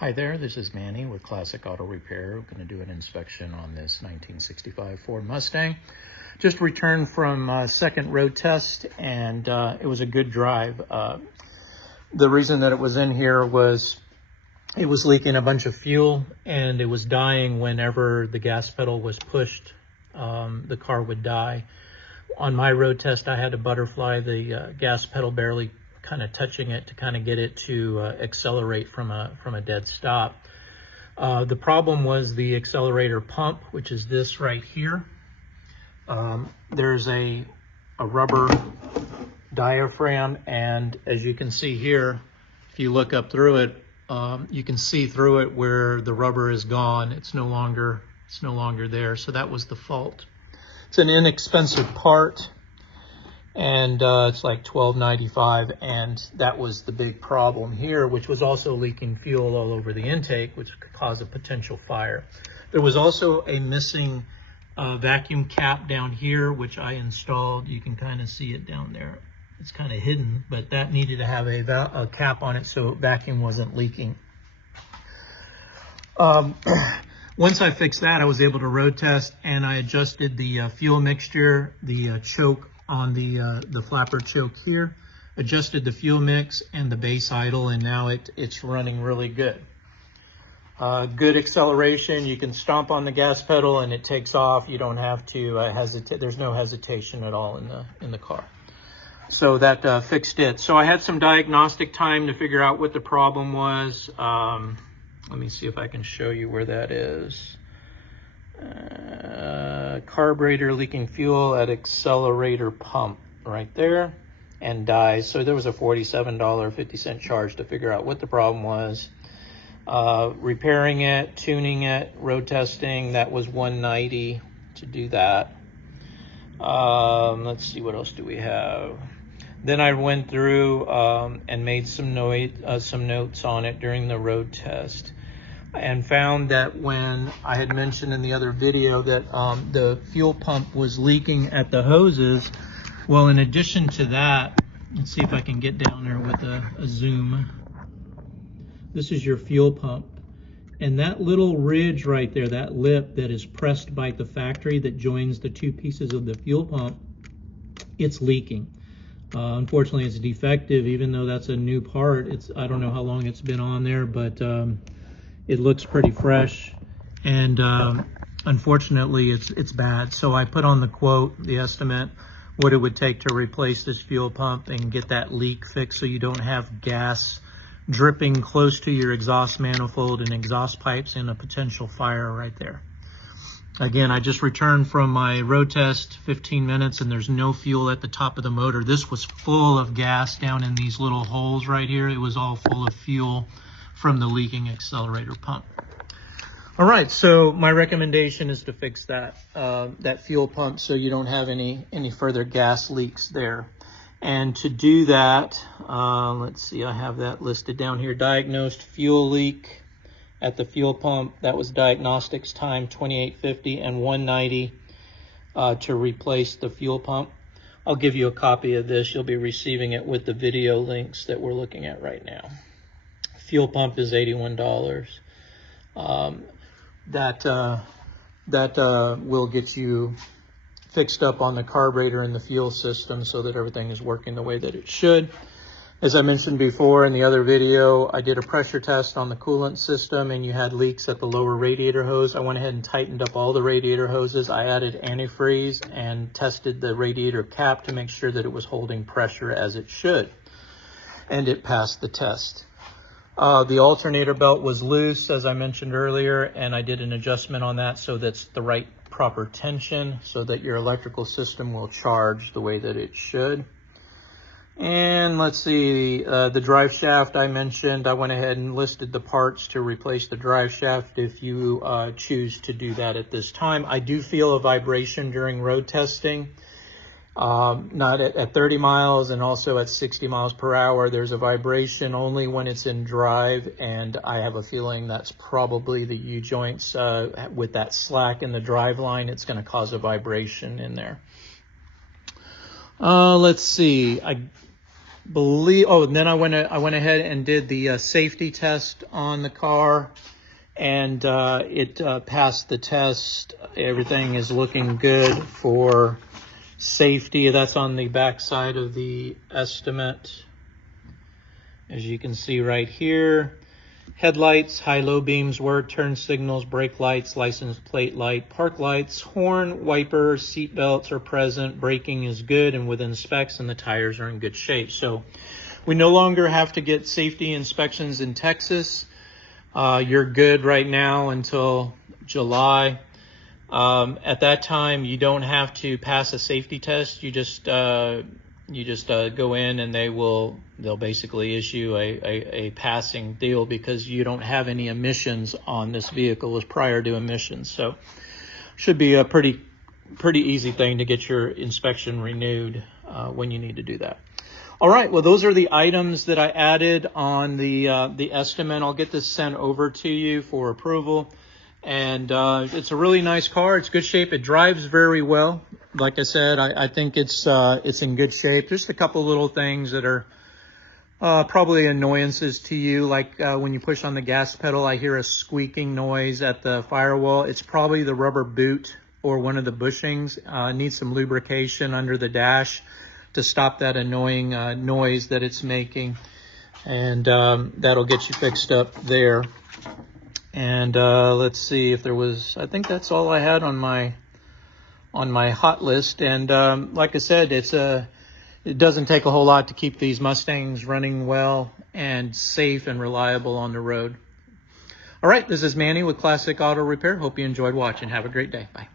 Hi there, this is Manny with Classic Auto Repair. We're going to do an inspection on this 1965 Ford Mustang. Just returned from a second road test, and it was a good drive. The reason that it was in here was it was leaking a bunch of fuel, and it was dying whenever the gas pedal was pushed. The car would die. On my road test, I had to butterfly the gas pedal, barely kind of touching it to kind of get it to accelerate from a dead stop. The problem was the accelerator pump, which is this right here. There's a rubber diaphragm, and as you can see here, if you look up through it, you can see through it where the rubber is gone. It's no longer there. So that was the fault. It's an inexpensive part, and it's like $12.95, and that was the big problem here, which was also leaking fuel all over the intake, which could cause a potential fire. There was also a missing vacuum cap down here, which I installed. You can kind of see it down there. It's kind of hidden, but that needed to have a cap on it so vacuum wasn't leaking. Once I fixed that, I was able to road test, and I adjusted the fuel mixture, the choke on the flapper choke here, adjusted the fuel mix and the base idle, and now it's running really good. Good acceleration. You can stomp on the gas pedal and it takes off. You don't have to hesitate. There's no hesitation at all in the car. So that fixed it. So I had some diagnostic time to figure out what the problem was. Let me see if I can show you where that is. Carburetor leaking fuel at accelerator pump right there, and dies. So there was a $47.50 charge to figure out what the problem was. Repairing it, tuning it, road testing, that was $190 to do that. Let's see, what else do we have? Then I went through and made some notes on it during the road test, and found that when I had mentioned in the other video that the fuel pump was leaking at the hoses, well, in addition to that, let's see if I can get down there with a zoom. This is your fuel pump, and that little ridge right there, that lip that is pressed by the factory that joins the two pieces of the fuel pump, it's leaking. Unfortunately, it's defective, even though that's a new part. I don't know how long it's been on there, but it looks pretty fresh, and unfortunately it's bad. So I put on the quote, the estimate, what it would take to replace this fuel pump and get that leak fixed so you don't have gas dripping close to your exhaust manifold and exhaust pipes and a potential fire right there. Again, I just returned from my road test, 15 minutes, and there's no fuel at the top of the motor. This was full of gas down in these little holes right here. It was all full of fuel from the leaking accelerator pump. All right, so my recommendation is to fix that fuel pump so you don't have any further gas leaks there. And to do that, let's see, I have that listed down here. Diagnosed fuel leak at the fuel pump. That was diagnostics time, $28.50 and $190 to replace the fuel pump. I'll give you a copy of this. You'll be receiving it with the video links that we're looking at right now. Fuel pump is $81. That will get you fixed up on the carburetor and the fuel system so that everything is working the way that it should. As I mentioned before in the other video, I did a pressure test on the coolant system, and you had leaks at the lower radiator hose. I went ahead and tightened up all the radiator hoses. I added antifreeze and tested the radiator cap to make sure that it was holding pressure as it should, and it passed the test. The alternator belt was loose, as I mentioned earlier, and I did an adjustment on that so that's the right proper tension so that your electrical system will charge the way that it should. And let's see, the drive shaft I mentioned, I went ahead and listed the parts to replace the drive shaft if you choose to do that at this time. I do feel a vibration during road testing. Not at 30 miles and also at 60 miles per hour. There's a vibration only when it's in drive, and I have a feeling that's probably the U-joints with that slack in the drive line. It's going to cause a vibration in there. Let's see. and then I went ahead and did the safety test on the car, and it passed the test. Everything is looking good for safety. That's on the back side of the estimate, as you can see right here. Headlights, high-low beams work, turn signals, brake lights, license plate light, park lights, horn, wipers, seat belts are present, braking is good and within specs, and the tires are in good shape. So we no longer have to get safety inspections in Texas. You're good right now until July. At that time, you don't have to pass a safety test. You just go in, and they'll basically issue a passing deal, because you don't have any emissions on this vehicle as prior to emissions. So should be a pretty easy thing to get your inspection renewed when you need to do that. All right, well, those are the items that I added on the estimate. I'll get this sent over to you for approval. And it's a really nice car. It's good shape. It drives very well. Like I said, I think it's in good shape. Just a couple little things that are probably annoyances to you, like when you push on the gas pedal, I hear a squeaking noise at the firewall. It's probably the rubber boot or one of the bushings. Needs some lubrication under the dash to stop that annoying noise that it's making, and that'll get you fixed up there. And let's see if there was, I think that's all I had on my hot list. And like I said, it doesn't take a whole lot to keep these Mustangs running well and safe and reliable on the road. All right, this is Manny with Classic Auto Repair. Hope you enjoyed watching. Have a great day. Bye.